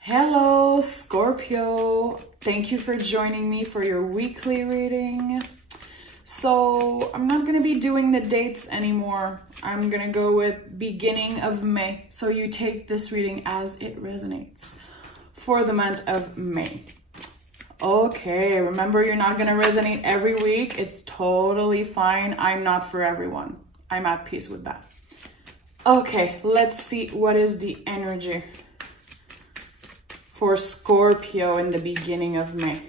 Hello, Scorpio. Thank you for joining me for your weekly reading. So I'm not going to be doing the dates anymore. I'm going to go with beginning of May. So you take this reading as it resonates for the month of May. Okay, remember you're not going to resonate every week. It's totally fine. I'm not for everyone. I'm at peace with that. Okay, let's see what is the energy for Scorpio in the beginning of May.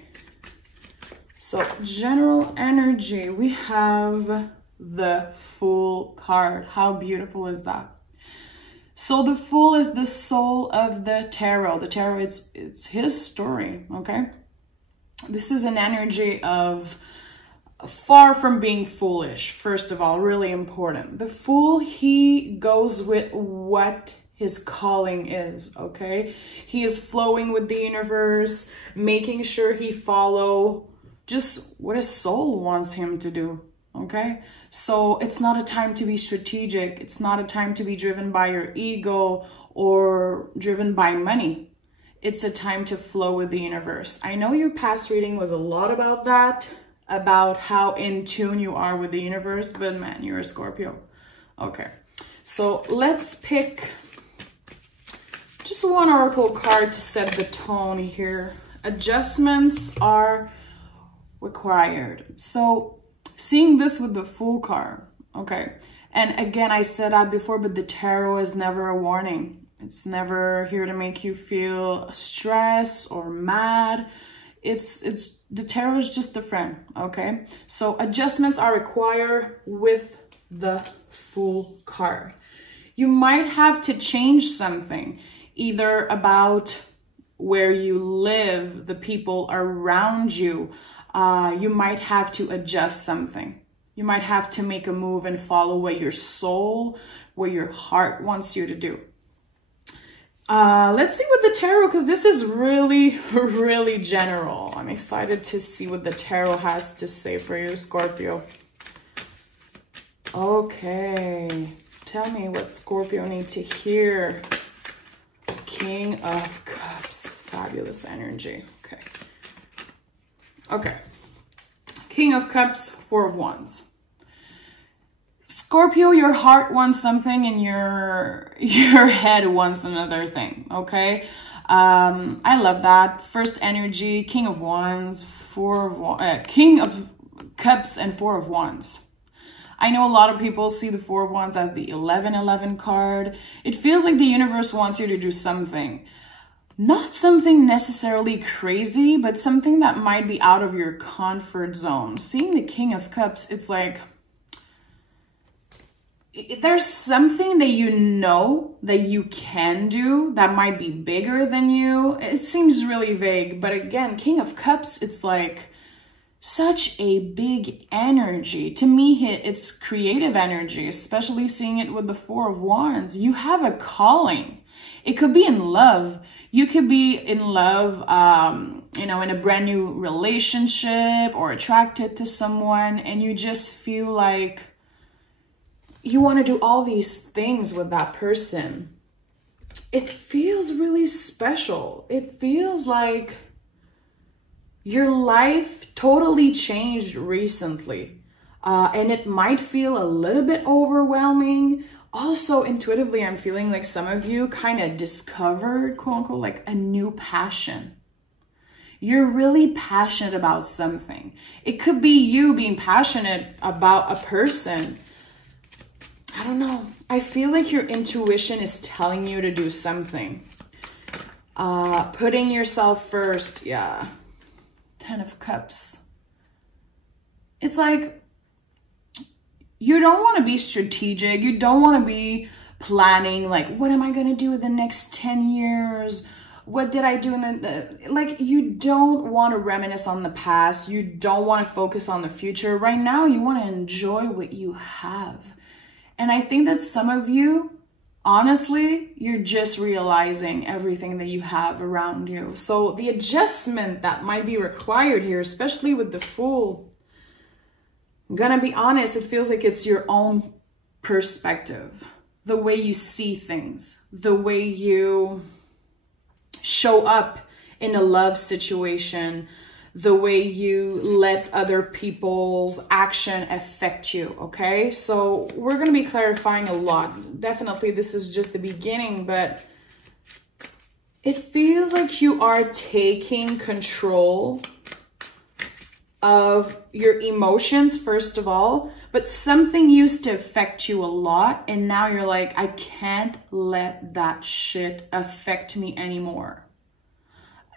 So general energy, we have the Fool card. How beautiful is that? So the Fool is the soul of the tarot. The tarot, it's his story, okay? This is an energy of far from being foolish, first of all, really important. The Fool, he goes with what his calling is, okay? He is flowing with the universe, making sure he follow just what his soul wants him to do, okay? So it's not a time to be strategic. It's not a time to be driven by your ego or driven by money. It's a time to flow with the universe. I know your past reading was a lot about that, about how in tune you are with the universe, but man, you're a Scorpio. Okay, so let's pick just one oracle card to set the tone here. Adjustments are required. So seeing this with the Fool card, okay. And again, I said that before, but the tarot is never a warning. It's never here to make you feel stressed or mad. The tarot is just a friend, okay. So adjustments are required with the Fool card. You might have to change something, either about where you live, the people around you. You might have to adjust something. You might have to make a move and follow what your soul, what your heart wants you to do. Let's see what the tarot, because this is really, really general. I'm excited to see what the tarot has to say for you, Scorpio. Okay, tell me what Scorpio needs to hear. King of Cups, fabulous energy. Okay. Okay. King of Cups, Four of Wands. Scorpio, your heart wants something and your head wants another thing, okay? I love that. First energy, King of Wands, King of Cups and Four of Wands. I know a lot of people see the Four of Wands as the 11-11 card. It feels like the universe wants you to do something. Not something necessarily crazy, but something that might be out of your comfort zone. Seeing the King of Cups, it's like there's something that you know that you can do that might be bigger than you. It seems really vague, but again, King of Cups, it's like such a big energy. To me, it's creative energy, especially seeing it with the Four of Wands. You have a calling. It could be in love. You could be in love, you know, in a brand new relationship or attracted to someone, and you just feel like you want to do all these things with that person. It feels really special. It feels like your life totally changed recently, and it might feel a little bit overwhelming. Also, intuitively, I'm feeling like some of you kind of discovered, quote unquote, like a new passion. You're really passionate about something. It could be you being passionate about a person. I don't know. I feel like your intuition is telling you to do something. Putting yourself first, yeah. 10 of Cups. It's like you don't want to be strategic. You don't want to be planning like, what am I going to do in the next 10 years? What did I do in like, you don't want to reminisce on the past. You don't want to focus on the future. Right now, you want to enjoy what you have. And I think that some of you, honestly, you're just realizing everything that you have around you. So the adjustment that might be required here, especially with the Fool, I'm gonna be honest, it feels like it's your own perspective, the way you see things, the way you show up in a love situation, the way you let other people's action affect you, okay? So we're going to be clarifying a lot. Definitely this is just the beginning, but it feels like you are taking control of your emotions, first of all, but something used to affect you a lot, and now you're like, I can't let that shit affect me anymore.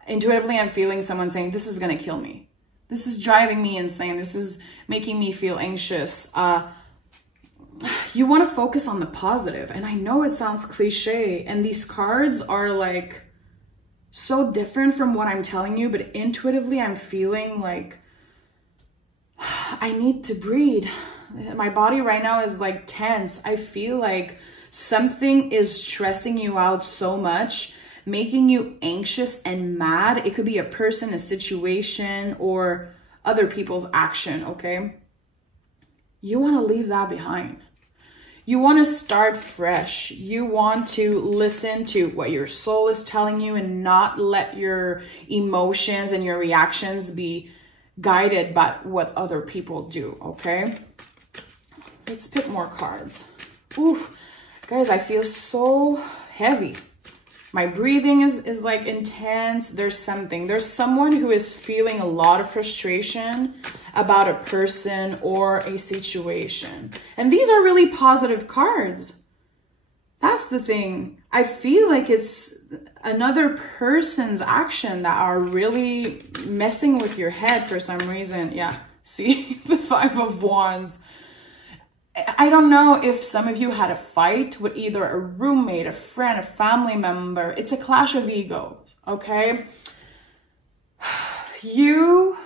Intuitively, I'm feeling someone saying, this is gonna kill me. This is driving me insane. This is making me feel anxious. You want to focus on the positive, and I know it sounds cliche, and these cards are like so different from what I'm telling you, but intuitively, I'm feeling like I need to breathe. My body right now is like tense. I feel like something is stressing you out so much, making you anxious and mad. It could be a person, a situation, or other people's action, okay? You want to leave that behind. You want to start fresh. You want to listen to what your soul is telling you and not let your emotions and your reactions be guided by what other people do, okay? Let's pick more cards. Oof, guys, I feel so heavy. My breathing is like intense. There's someone who is feeling a lot of frustration about a person or a situation. And these are really positive cards. That's the thing. I feel like it's another person's action that are really messing with your head for some reason. Yeah, see, the Five of Wands. I don't know if some of you had a fight with either a roommate, a friend, a family member. It's a clash of egos, okay? You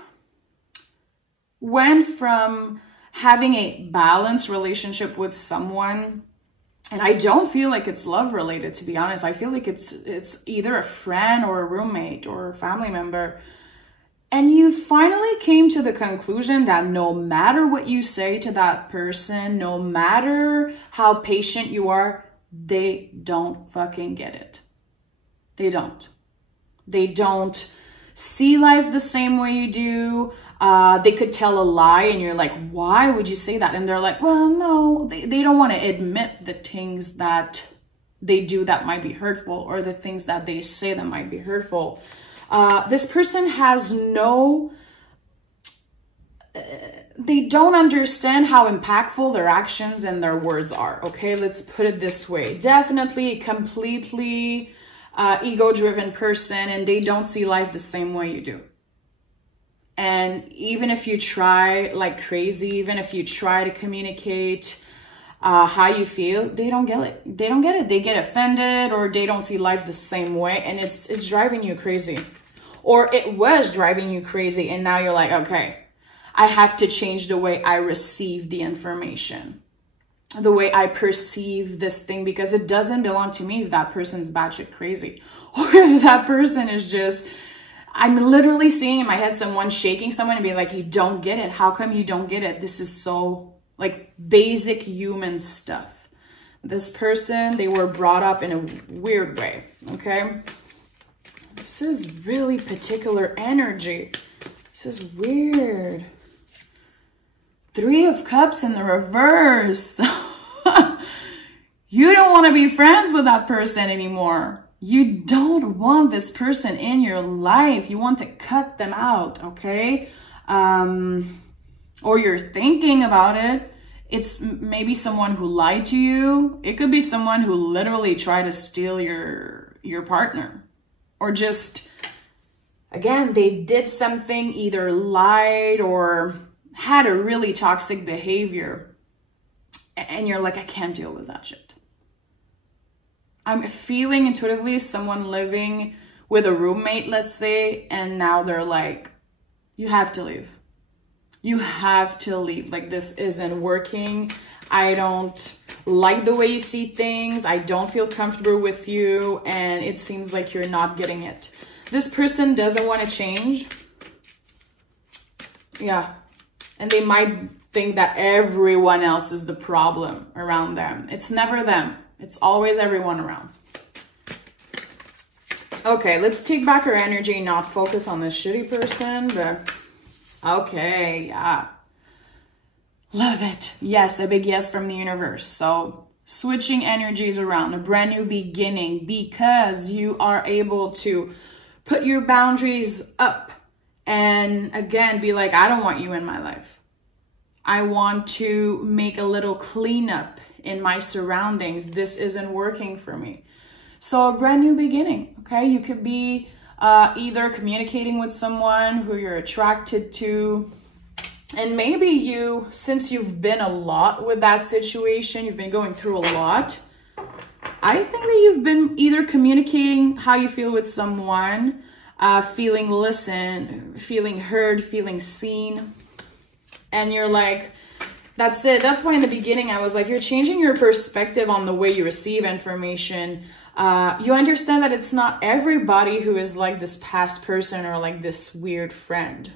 went from having a balanced relationship with someone, and I don't feel like it's love related, to be honest. I feel like it's either a friend or a roommate or a family member. And you finally came to the conclusion that no matter what you say to that person, no matter how patient you are, they don't fucking get it. They don't. They don't see life the same way you do. They could tell a lie and you're like, why would you say that? And they're like, well, no, they don't want to admit the things that they do that might be hurtful, or the things that they say that might be hurtful. This person has they don't understand how impactful their actions and their words are. Okay, let's put it this way. Definitely a completely ego-driven person, and they don't see life the same way you do. And even if you try like crazy, even if you try to communicate how you feel, they don't get it. They don't get it. They get offended, or they don't see life the same way, and it's driving you crazy. Or it was driving you crazy, and now you're like, okay, I have to change the way I receive the information, the way I perceive this thing, because it doesn't belong to me if that person's batshit crazy, or if that person is just, I'm literally seeing in my head someone shaking someone and being like, you don't get it. How come you don't get it? This is so like basic human stuff. This person, they were brought up in a weird way, okay? This is really particular energy. This is weird. Three of Cups in the reverse. You don't want to be friends with that person anymore. You don't want this person in your life. You want to cut them out, okay? Or you're thinking about it. It's maybe someone who lied to you. It could be someone who literally tried to steal your partner. Or just, again, they did something, either lied or had a really toxic behavior. And you're like, I can't deal with that shit. I'm feeling intuitively someone living with a roommate, let's say, and now they're like, you have to leave. You have to leave. Like, this isn't working. I don't like the way you see things. I don't feel comfortable with you, and it seems like you're not getting it. This person doesn't want to change. Yeah. And they might think that everyone else is the problem around them. It's never them. It's always everyone around. Okay, let's take back our energy, not focus on this shitty person, but okay, yeah. Love it. Yes, a big yes from the universe. So switching energies around, a brand new beginning, because you are able to put your boundaries up and again, be like, I don't want you in my life. I want to make a little cleanup in my surroundings. This isn't working for me. So a brand new beginning, okay? You could be either communicating with someone who you're attracted to, and maybe you, since you've been a lot with that situation, you've been going through a lot, I think that you've been either communicating how you feel with someone, feeling listened, feeling heard, feeling seen, and you're like, that's it. That's why in the beginning I was like, you're changing your perspective on the way you receive information. You understand that it's not everybody who is like this past person or like this weird friend.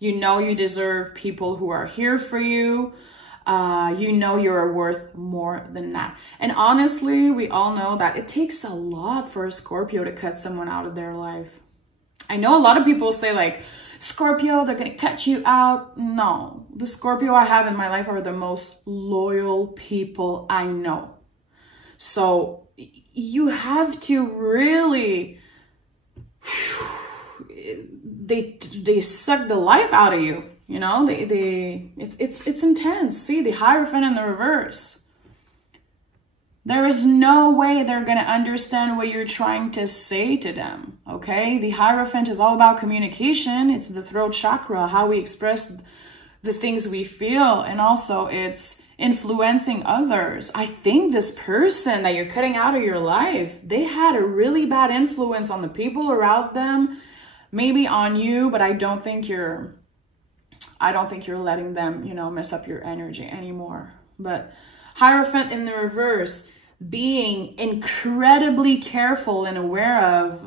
You know you deserve people who are here for you. You know you're worth more than that. And honestly, we all know that it takes a lot for a Scorpio to cut someone out of their life. I know a lot of people say like, Scorpio, they're gonna cut you out. No, the Scorpio I have in my life are the most loyal people I know. So you have to really, they suck the life out of you. You know, it's intense. See, the Hierophant in the reverse. There is no way they're going to understand what you're trying to say to them, okay? The Hierophant is all about communication. It's the throat chakra, how we express the things we feel. And also it's influencing others. I think this person that you're cutting out of your life, they had a really bad influence on the people around them, maybe on you, but I don't think you're letting them, you know, mess up your energy anymore. But Hierophant in the reverse, being incredibly careful and aware of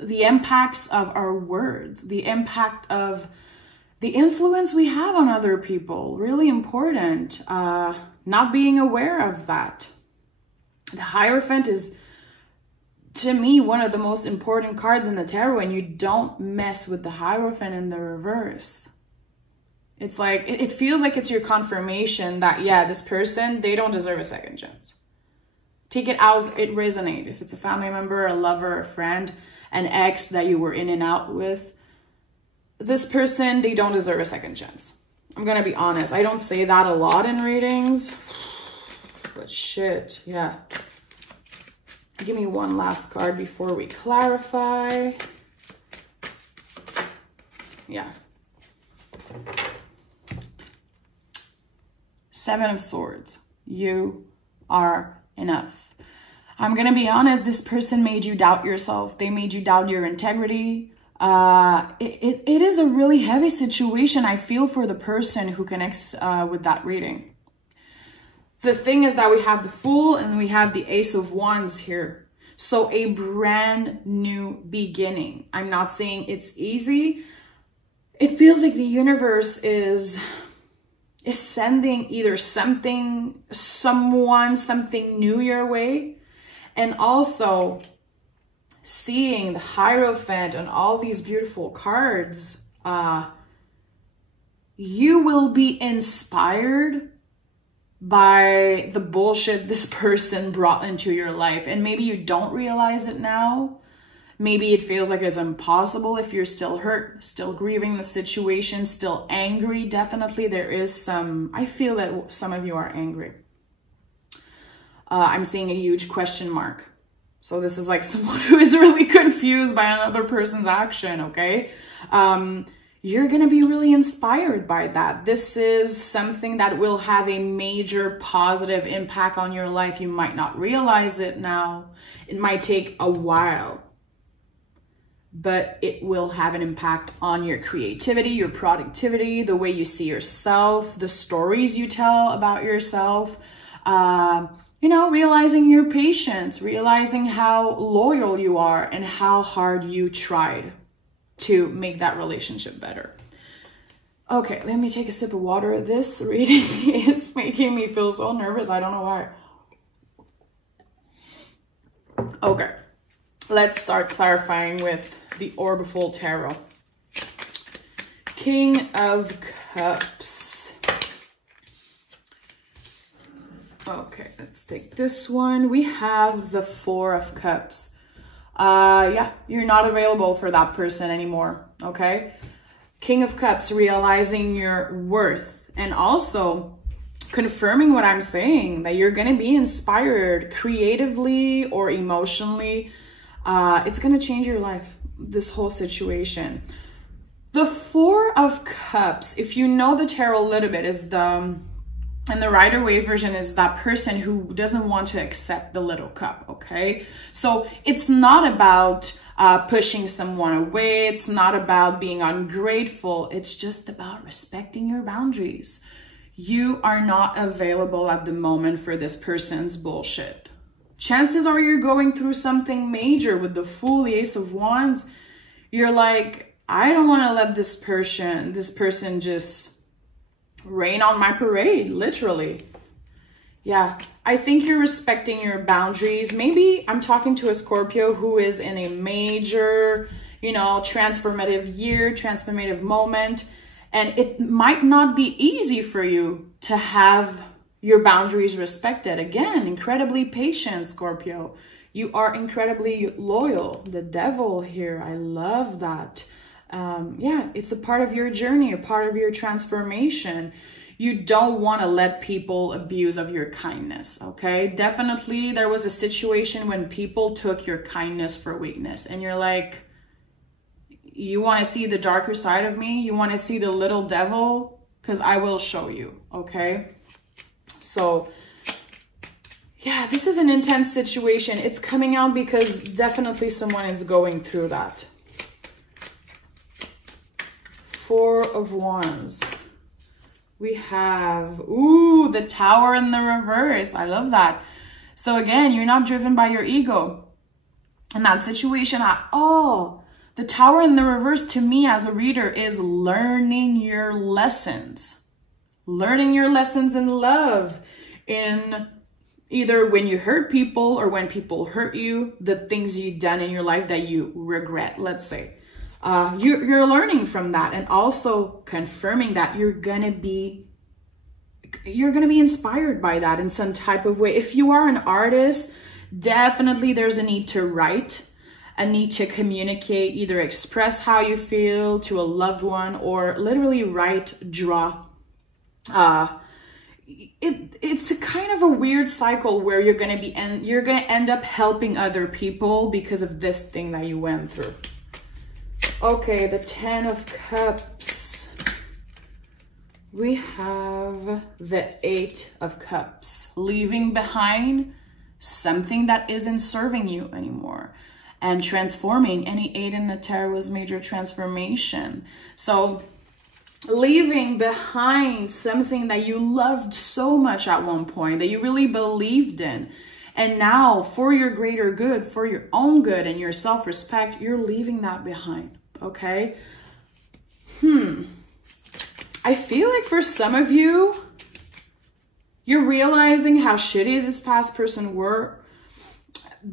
the impacts of our words, the impact of the influence we have on other people, really important. Not being aware of that. The Hierophant is, to me, one of the most important cards in the tarot, and you don't mess with the Hierophant in the reverse. It's like, it feels like it's your confirmation that, yeah, this person, they don't deserve a second chance. Take it as it resonates. If it's a family member, a lover, a friend, an ex that you were in and out with, this person, they don't deserve a second chance. I'm going to be honest. I don't say that a lot in readings, but shit, yeah. Give me one last card before we clarify. Yeah. Seven of Swords. You are enough. I'm going to be honest. This person made you doubt yourself. They made you doubt your integrity. It is a really heavy situation. I feel for the person who connects with that reading. The thing is that we have the Fool and we have the Ace of Wands here. So a brand new beginning. I'm not saying it's easy. It feels like the universe is sending either something, someone, something new your way. And also seeing the Hierophant and all these beautiful cards, you will be inspired by the bullshit this person brought into your life. And maybe you don't realize it now. Maybe it feels like it's impossible if you're still hurt, still grieving the situation, still angry. Definitely there is some, I feel that some of you are angry. I'm seeing a huge question mark. So this is like someone who is really confused by another person's action, okay? You're going to be really inspired by that. This is something that will have a major positive impact on your life. You might not realize it now. It might take a while, but it will have an impact on your creativity, your productivity, the way you see yourself, the stories you tell about yourself, you know, realizing your patience, realizing how loyal you are and how hard you tried to make that relationship better. Okay, let me take a sip of water. This reading is making me feel so nervous. I don't know why. Okay. let's start clarifying with the orbifold tarot. King of Cups. Okay, let's take this one. We have the Four of Cups. Yeah, you're not available for that person anymore, okay? King of Cups, realizing your worth and also confirming what I'm saying, that you're going to be inspired creatively or emotionally. It's going to change your life, this whole situation. The Four of Cups, if you know the tarot a little bit, is and the Rider-Waite version is that person who doesn't want to accept the little cup, okay? So it's not about pushing someone away. It's not about being ungrateful. It's just about respecting your boundaries. You are not available at the moment for this person's bullshit. Chances are you're going through something major with the Fool, the Ace of Wands. You're like, I don't want to let this person just rain on my parade, literally. Yeah, I think you're respecting your boundaries. Maybe I'm talking to a Scorpio who is in a major, you know, transformative year, transformative moment. And it might not be easy for you to have your boundaries respected. Again, incredibly patient, Scorpio. You are incredibly loyal. The Devil here, I love that. Yeah, it's a part of your journey, a part of your transformation. You don't want to let people abuse of your kindness, okay? Definitely there was a situation when people took your kindness for weakness and you're like, you want to see the darker side of me? You want to see the little devil? Because I will show you, okay? So yeah, this is an intense situation. It's coming out because definitely someone is going through that. Four of Wands. We have, ooh, the Tower in the reverse. I love that. So again, you're not driven by your ego in that situation at all. The Tower in the reverse to me as a reader is learning your lessons. Learning your lessons in love, in either when you hurt people or when people hurt you, the things you've done in your life that you regret, let's say. You're learning from that and also confirming that you're gonna be inspired by that in some type of way. If you are an artist, definitely there's a need to write, a need to communicate, either express how you feel to a loved one or literally write, draw. It's a kind of a weird cycle where you're gonna end up helping other people because of this thing that you went through. Okay, the Ten of Cups. We have the Eight of Cups. Leaving behind something that isn't serving you anymore. And transforming. Any 8 in the tarot was major transformation. So leaving behind something that you loved so much at one point, that you really believed in. And now for your greater good, for your own good and your self-respect, you're leaving that behind, okay? I feel like for some of you, you're realizing how shitty this past person were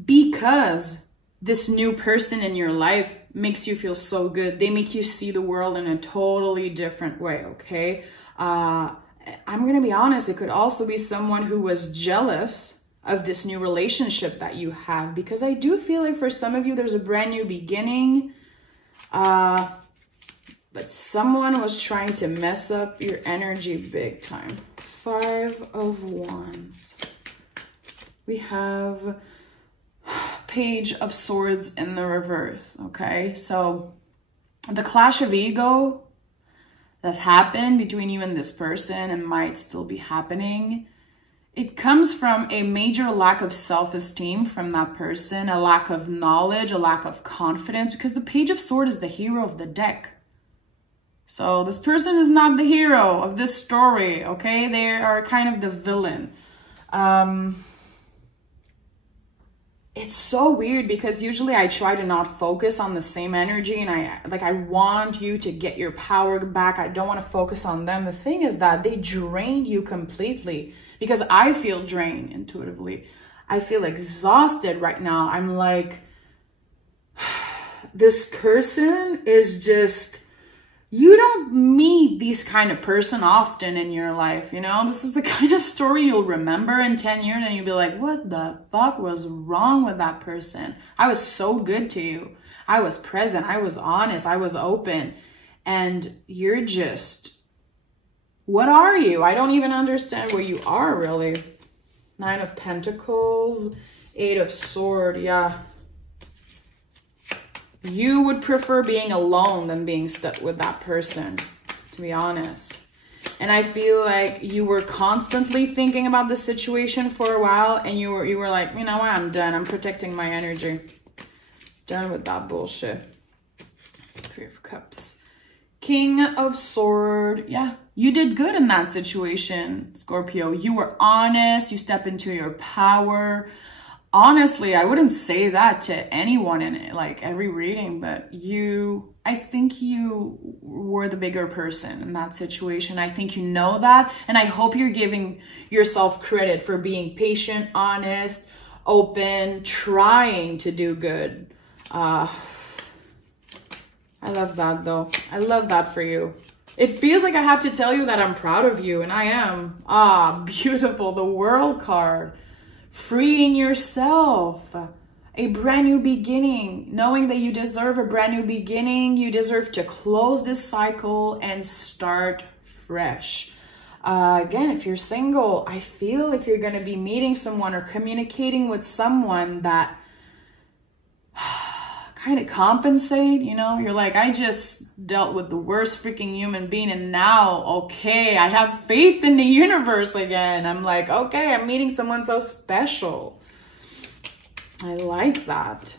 because this new person in your life makes you feel so good. They make you see the world in a totally different way, okay? I'm gonna be honest, it could also be someone who was jealous of this new relationship that you have, because I do feel like for some of you there's a brand new beginning, but someone was trying to mess up your energy big time. 5 of Wands. We have Page of Swords in the reverse, okay? So the clash of ego that happened between you and this person and might still be happening, it comes from a major lack of self-esteem from that person, a lack of knowledge, a lack of confidence, because the Page of Swords is the hero of the deck. So this person is not the hero of this story, okay? They are kind of the villain. It's so weird because usually I try to not focus on the same energy, and I want you to get your power back. I don't want to focus on them. The thing is that they drained you completely, because I feel drained intuitively. I feel exhausted right now. I'm like, this person is just, you don't meet these kind of person often in your life, you know? This is the kind of story you'll remember in 10 years and you'll be like, what the fuck was wrong with that person? I was so good to you. I was present. I was honest. I was open. And you're just, what are you? I don't even understand what you are, really. 9 of Pentacles, 8 of Swords, yeah. You would prefer being alone than being stuck with that person, to be honest. And I feel like you were constantly thinking about the situation for a while and you were like, you know what, I'm done. I'm protecting my energy. Done with that bullshit. 3 of Cups. King of Swords. Yeah, you did good in that situation, Scorpio. You were honest. You stepped into your power. Honestly, I wouldn't say that to anyone in like every reading, but I think you were the bigger person in that situation. I think you know that. And I hope you're giving yourself credit for being patient, honest, open, trying to do good. I love that though. I love that for you. It feels like I have to tell you that I'm proud of you, and I am. Ah, beautiful. The World card. Freeing yourself, a brand new beginning, knowing that you deserve a brand new beginning. You deserve to close this cycle and start fresh. Again, if you're single, I feel like you're going to be meeting someone or communicating with someone that kind of compensate, you know? You're like, I just dealt with the worst freaking human being, and now, okay, I have faith in the universe again. I'm like, okay, I'm meeting someone so special. I like that.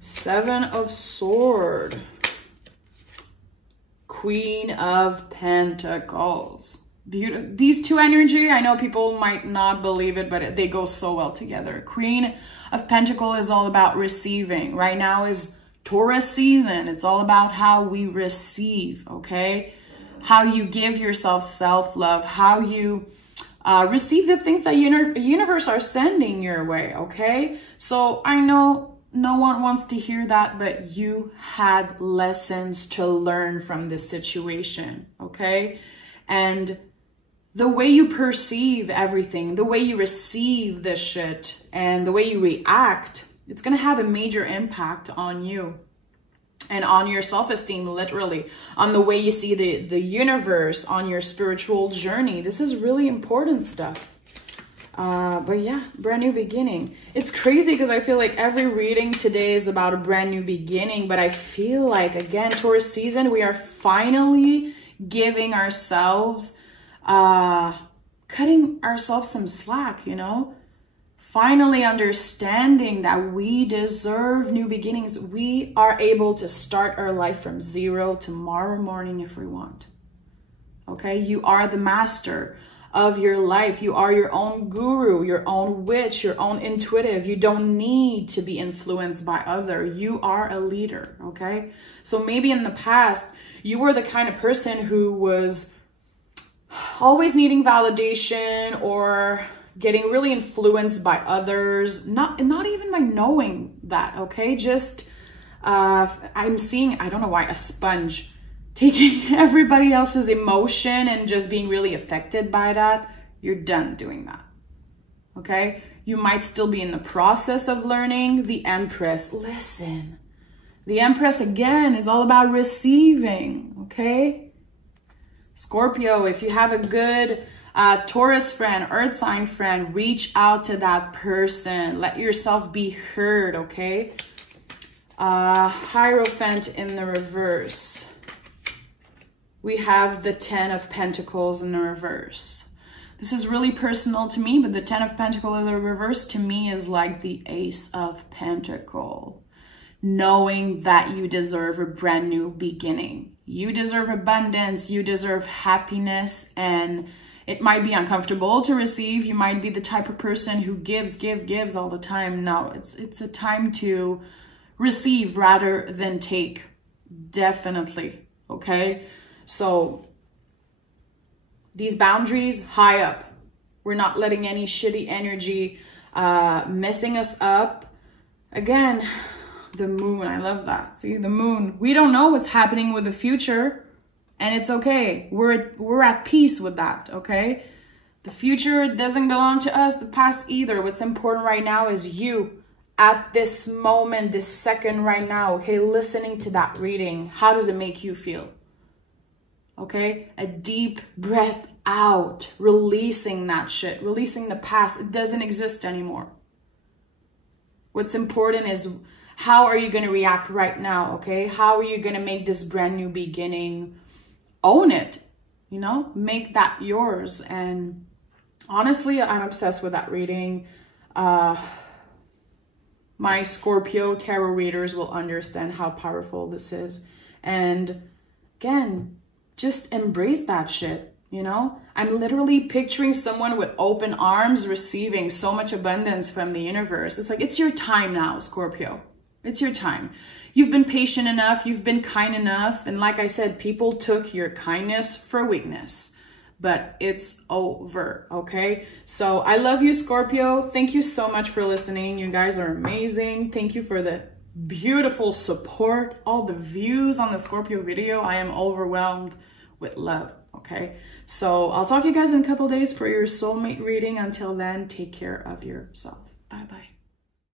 7 of Swords. Queen of Pentacles. Beautiful. These two energy, I know people might not believe it, but they go so well together. Queen of Pentacles is all about receiving. Right now is Taurus season. It's all about how we receive, okay? How you give yourself self-love, how you receive the things that universe are sending your way, okay? So I know no one wants to hear that, but you had lessons to learn from this situation, okay? And the way you perceive everything, the way you receive this shit, and the way you react, it's going to have a major impact on you and on your self-esteem, literally, on the way you see the universe, on your spiritual journey. This is really important stuff. But yeah, brand new beginning. It's crazy because I feel like every reading today is about a brand new beginning, but I feel like, again, Taurus season, we are finally giving ourselves cutting ourselves some slack, you know, finally understanding that we deserve new beginnings. We are able to start our life from zero tomorrow morning if we want. Okay, you are the master of your life. You are your own guru, your own witch, your own intuitive. You don't need to be influenced by others. You are a leader, okay? So maybe in the past, you were the kind of person who was always needing validation or getting really influenced by others, not even by knowing that, okay? Just, I'm seeing, I don't know why, a sponge taking everybody else's emotion and just being really affected by that. You're done doing that, okay? You might still be in the process of learning. The Empress, listen, the Empress, again, is all about receiving, okay? Scorpio, if you have a good Taurus friend, earth sign friend, reach out to that person. Let yourself be heard, okay? Hierophant in the reverse. We have the 10 of Pentacles in the reverse. This is really personal to me, but the 10 of Pentacles in the reverse to me is like the Ace of Pentacles. Knowing that you deserve a brand new beginning. You deserve abundance, you deserve happiness, and it might be uncomfortable to receive. You might be the type of person who gives all the time. No, it's a time to receive rather than take. Definitely, okay? So these boundaries high up. We're not letting any shitty energy messing us up. Again, The moon, I love that. See, the moon. We don't know what's happening with the future, and it's okay. We're at peace with that, okay? The future doesn't belong to us, the past either. What's important right now is you at this moment, this second right now, okay? Listening to that reading. How does it make you feel? Okay? A deep breath out, releasing that shit, releasing the past. It doesn't exist anymore. What's important is how are you going to react right now, okay? How are you going to make this brand new beginning? Own it, you know? Make that yours. And honestly, I'm obsessed with that reading. My Scorpio tarot readers will understand how powerful this is. And again, just embrace that shit, you know? I'm literally picturing someone with open arms receiving so much abundance from the universe. It's like, it's your time now, Scorpio. It's your time. You've been patient enough. You've been kind enough. And like I said, people took your kindness for weakness. But it's over, okay? So I love you, Scorpio. Thank you so much for listening. You guys are amazing. Thank you for the beautiful support, all the views on the Scorpio video. I am overwhelmed with love, okay? So I'll talk to you guys in a couple days for your soulmate reading. Until then, take care of yourself. Bye-bye.